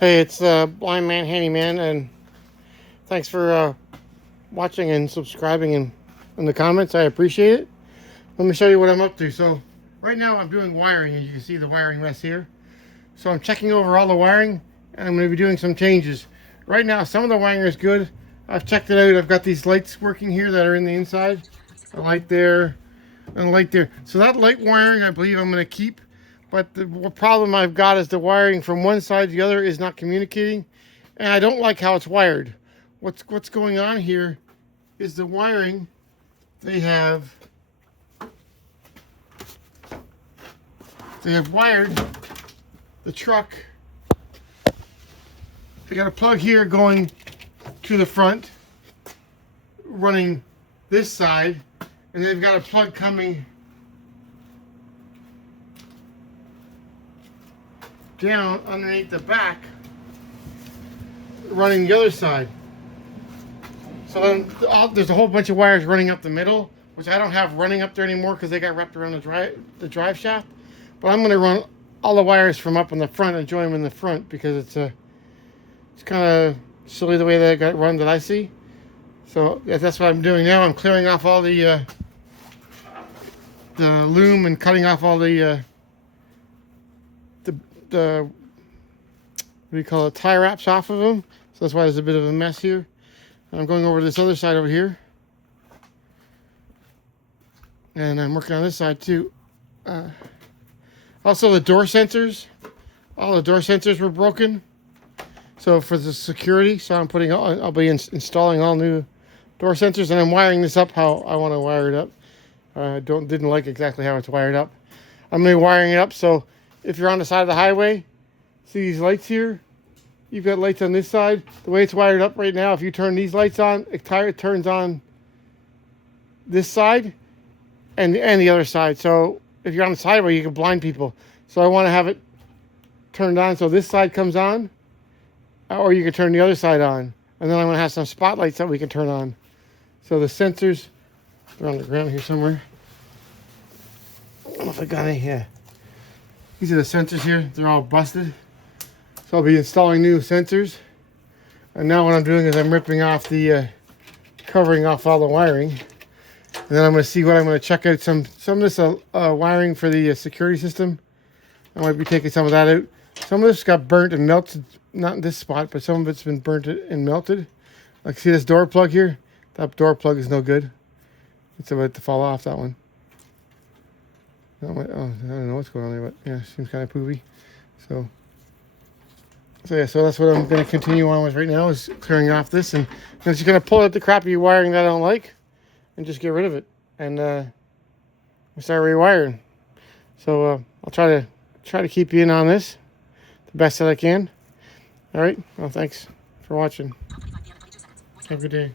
Hey, it's Blind Man Handyman, and thanks for watching and subscribing and in the comments. I appreciate it. Let me show you what I'm up to. So, right now I'm doing wiring, and you can see the wiring mess here. So I'm checking over all the wiring, and I'm going to be doing some changes. Right now, some of the wiring is good. I've checked it out. I've got these lights working here that are in the inside. A light there, and a light there. So that light wiring, I believe I'm going to keep. But the problem I've got is the wiring from one side to the other is not communicating, and I don't like how it's wired. What's going on here is the wiring. They have wired the truck. They got a plug here going to the front, running this side, and they've got a plug coming down underneath the back, running the other side. So then there's a whole bunch of wires running up the middle, which I don't have running up there anymore because they got wrapped around the drive shaft. But I'm going to run all the wires from up in the front and join them in the front because it's kind of silly the way that it got run that I see. So that's what I'm doing now. I'm clearing off all the loom and cutting off all the what do you call it, tie wraps off of them. So that's why there's a bit of a mess here. I'm going over to this other side over here, and I'm working on this side too. Also, the door sensors, all the door sensors were broken. So for the security, so I'll be installing all new door sensors, and I'm wiring this up how I want to wire it up. I didn't like exactly how it's wired up. I'm going to be wiring it up so if you're on the side of the highway, see these lights here? You've got lights on this side. The way it's wired up right now, if you turn these lights on, it turns on this side and the other side. So if you're on the sideway, you can blind people. So I want to have it turned on so this side comes on, or you can turn the other side on. And then I'm going to have some spotlights that we can turn on. So the sensors, they're on the ground here somewhere. I don't know if I got any here. These are the sensors here. They're all busted. So I'll be installing new sensors. And now what I'm doing is I'm ripping off the, covering off all the wiring. And then I'm going to see what I'm going to check out. Some of this wiring for the security system. I might be taking some of that out. Some of this got burnt and melted. Not in this spot, but some of it's been burnt and melted. Like, see this door plug here? That door plug is no good. It's about to fall off, that one. Oh, I don't know what's going on there, but yeah, seems kind of poopy. So yeah, so that's what I'm going to continue on with right now, is clearing off this, and I'm just going to pull out the crappy wiring that I don't like, and just get rid of it, and start rewiring. So I'll try to keep you in on this the best that I can. All right. Well, thanks for watching. Have a good day.